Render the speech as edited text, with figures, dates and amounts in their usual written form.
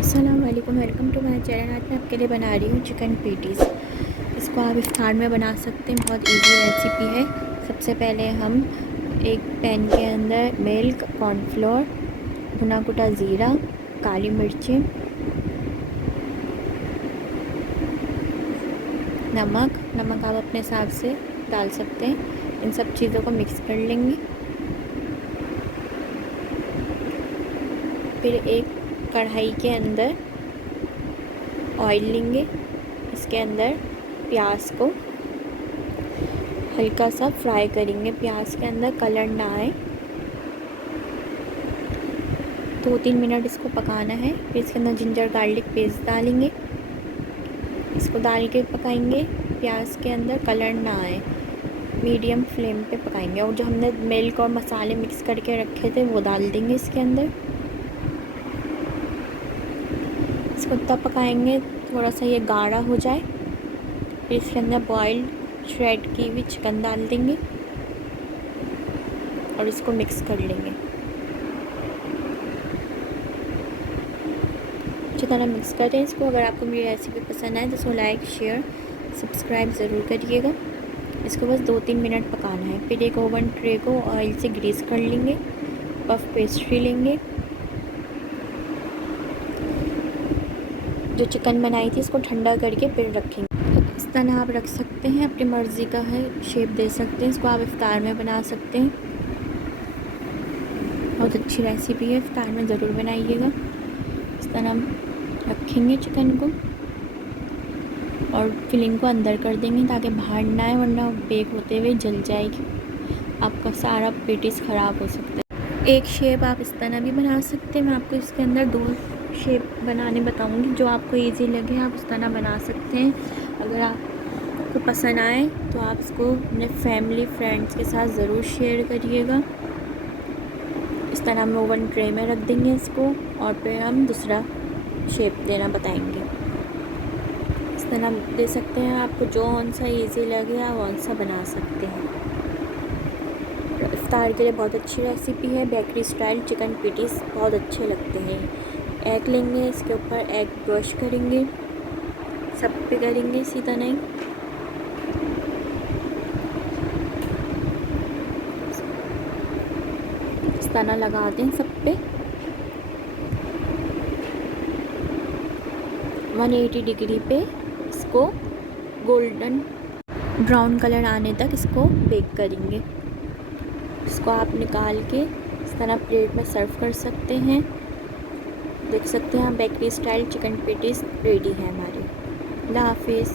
अस्सलाम वालेकुम, welcome to my channel. आज मैं आपके लिए बना रही हूँ चिकन पेटीज़। इसको आप इफ्तार में बना सकते हैं, बहुत इजी रेसिपी है। सबसे पहले हम एक पैन के अंदर मिल्क, कॉर्नफ्लोर, भुना कुटा ज़ीरा, काली मिर्चें, नमक आप अपने हिसाब से डाल सकते हैं। इन सब चीज़ों को मिक्स कर लेंगे। फिर एक कढ़ाई के अंदर ऑयल लेंगे। इसके अंदर प्याज को हल्का सा फ्राई करेंगे। प्याज के अंदर कलर ना आए, 2-3 मिनट इसको पकाना है। फिर इसके अंदर जिंजर गार्लिक पेस्ट डालेंगे। इसको डाल के पकाएंगे। प्याज के अंदर कलर ना आए, मीडियम फ्लेम पे पकाएंगे। और जो हमने मिल्क और मसाले मिक्स करके रखे थे वो डाल देंगे इसके अंदर। इसको तब पकाएंगे थोड़ा सा ये गाढ़ा हो जाए। फिर इसके अंदर बॉइल्ड श्रेड की हुई चिकन डाल देंगे और इसको मिक्स कर लेंगे। अच्छी तरह मिक्स करें इसको। अगर आपको मेरी रेसिपी पसंद आए तो इसको लाइक, शेयर, सब्सक्राइब ज़रूर करिएगा। इसको बस 2-3 मिनट पकाना है। फिर एक ओवन ट्रे को ऑयल से ग्रीस कर लेंगे। पफ पेस्ट्री लेंगे। जो चिकन बनाई थी इसको ठंडा करके फिर रखेंगे। इस तरह आप रख सकते हैं, अपनी मर्ज़ी का है, शेप दे सकते हैं। इसको आप इफ्तार में बना सकते हैं। बहुत अच्छी रेसिपी है, इफ्तार में ज़रूर बनाइएगा। इस तरह हम रखेंगे चिकन को और फिलिंग को अंदर कर देंगे ताकि बाहर ना आए, वरना बेक होते हुए जल जाएगी। आपका सारा पेटीज़ ख़राब हो सकता है। एक शेप आप इस तरह भी बना सकते हैं। मैं आपको इसके अंदर 2 शेप बनाने बताऊंगी, जो आपको इजी लगे आप उस तरह बना सकते हैं। अगर आपको पसंद आए तो आप इसको अपने फैमिली फ्रेंड्स के साथ ज़रूर शेयर करिएगा। इस तरह हम ओवन ट्रे में रख देंगे इसको और फिर हम दूसरा शेप देना बताएंगे। इस तरह दे सकते हैं। आपको जो कौन सा ईजी लगे आप कौन सा बना सकते हैं। इफ्तार के लिए बहुत अच्छी रेसिपी है। बेकरी स्टाइल चिकन पेटीज़ बहुत अच्छे लगते हैं। एग लेंगे, इसके ऊपर एग ब्रश करेंगे, सब पे करेंगे इसी तरह ही। इस तरह लगा दें सब पे। 180 डिग्री पे इसको गोल्डन ब्राउन कलर आने तक इसको बेक करेंगे। इसको आप निकाल के इस तरह प्लेट में सर्व कर सकते हैं। देख सकते हैं bakery style chicken patties ready है हमारी। अल्लाह हाफिज़।